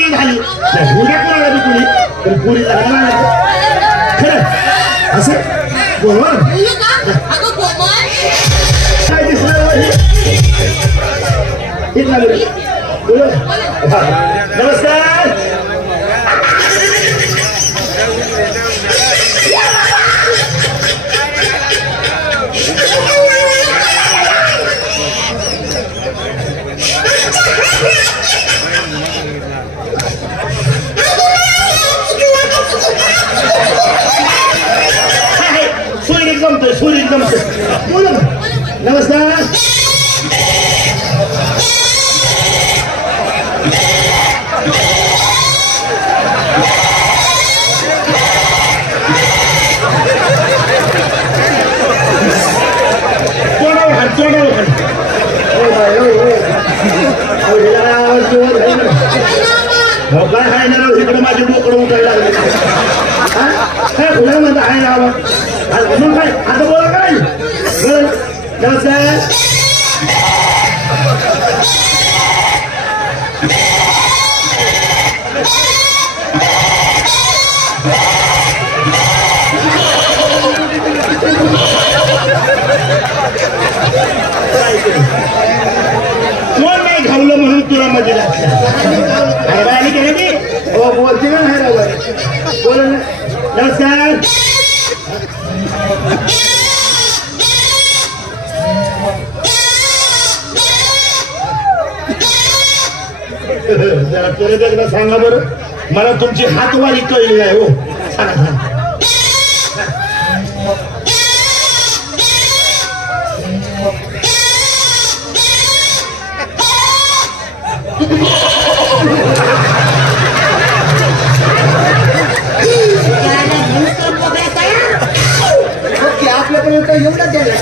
ती झाली उद्या कोणाला बी कुणी पण पुरी खरं असं बोल काय दिसलं नमस्कार सूर्य जमतोय बोला नमस्कार काय आहे ना इकडे माझे बोकडं उठायला लागले काय खुला म्हणता आहे ना मग काय आता बोला काय बोल नमस्कार कोण नाही घावलं म्हणून तुला मध्ये आली की नाही हो बोलते ना बोल नमस्कार जरा परत एकदा सांगा बरं मला तुमची हातवारी कळली नाही हो सांगा आपल्यापर्यंत एवढं द्यायला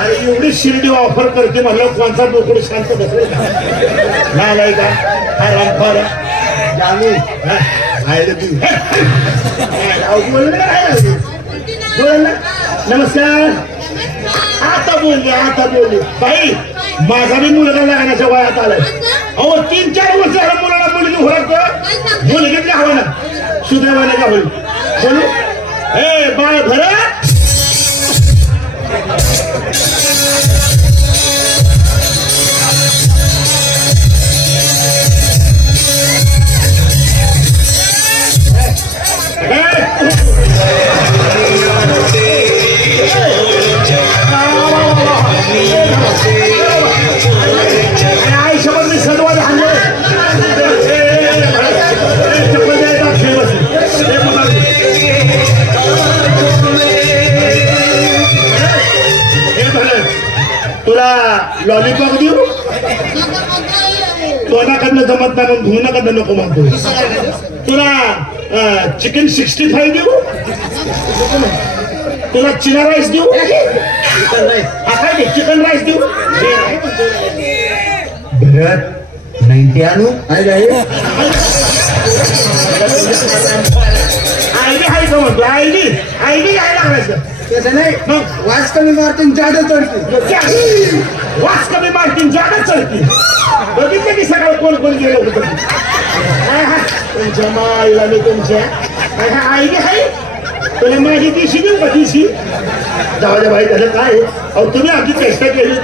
अरे एवढी शिर्डी ऑफर करते म्हणलं कोणता बोकड शांत बसले नाही का हा रामफार जानू बोल ना नमस्कार आता बोलले बाई माझा बी मुलगा लग्नाच्या वयात आलाय अहो 3-4 वर्ष झाला मुलाला मुलगी होत मुलगीतल्या हवा ना सुदैवाने का होईल बोलू ए बाळ भरत लॉलीपॉप देऊ तोंडाकडनं जमत नाही म्हणून धुवनाकडनं नको म्हणतो तुला चिकन 65 देऊ तुला चिना राईस देऊ हा काय चिकन राईस देऊ भरत 90 आणू आयडी हाय का म्हणतो आयडी काय लागायचं तसं नाही मग वाच कमी मारतीन जादा चढती वाच कमी मारतीन जादा चढती बघितलं की सकाळ कोण गेलं होतं तुमच्या माईला मी तुमच्या आईने आहे तुला माझी दिशी देऊ का दिशी जाऊ द्या भाई झालं काय अहो तुम्ही आमची चेष्टा केली